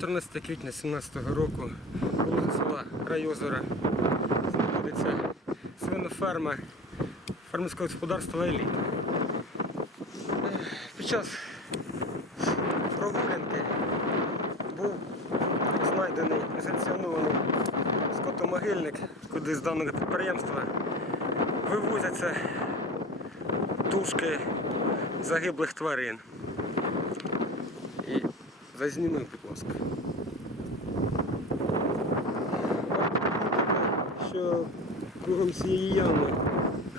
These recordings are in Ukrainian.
14 квітня 2017 року поблизу села Райозера знаходиться свиноферма фермерського господарства Еліта. Е, Під час прогулянки був знайдений несанкціонований скотомогильник, куди з даного підприємства вивозяться тушки загиблих тварин. Зазніми, будь ласка. Що кругом цієї ями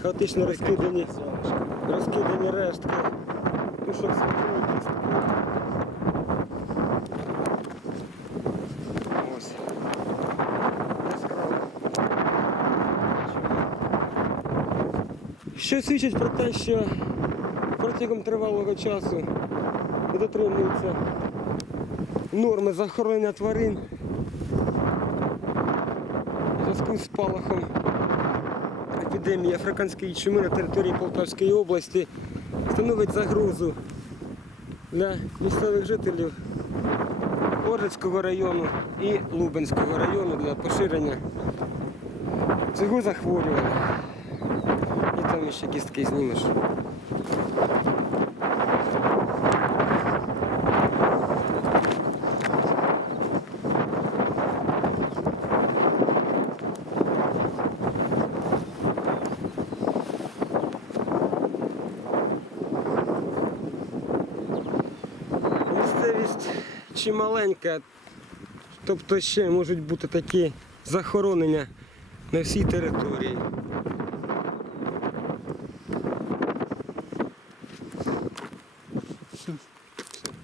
хаотично розкидані, розкидані рештки тушок свиней, кістки. Ось. Що свідчить про те, що протягом тривалого часу не дотримуються норми захоронення тварин у зв'язку з спалахом епідемії африканської чуми на території Полтавської області становить загрозу для місцевих жителів Оржицького району і Лубенського району для поширення цього захворювання. І там ще кістки знімеш. Місцевість чималенька, тобто ще можуть бути такі захоронення на всій території.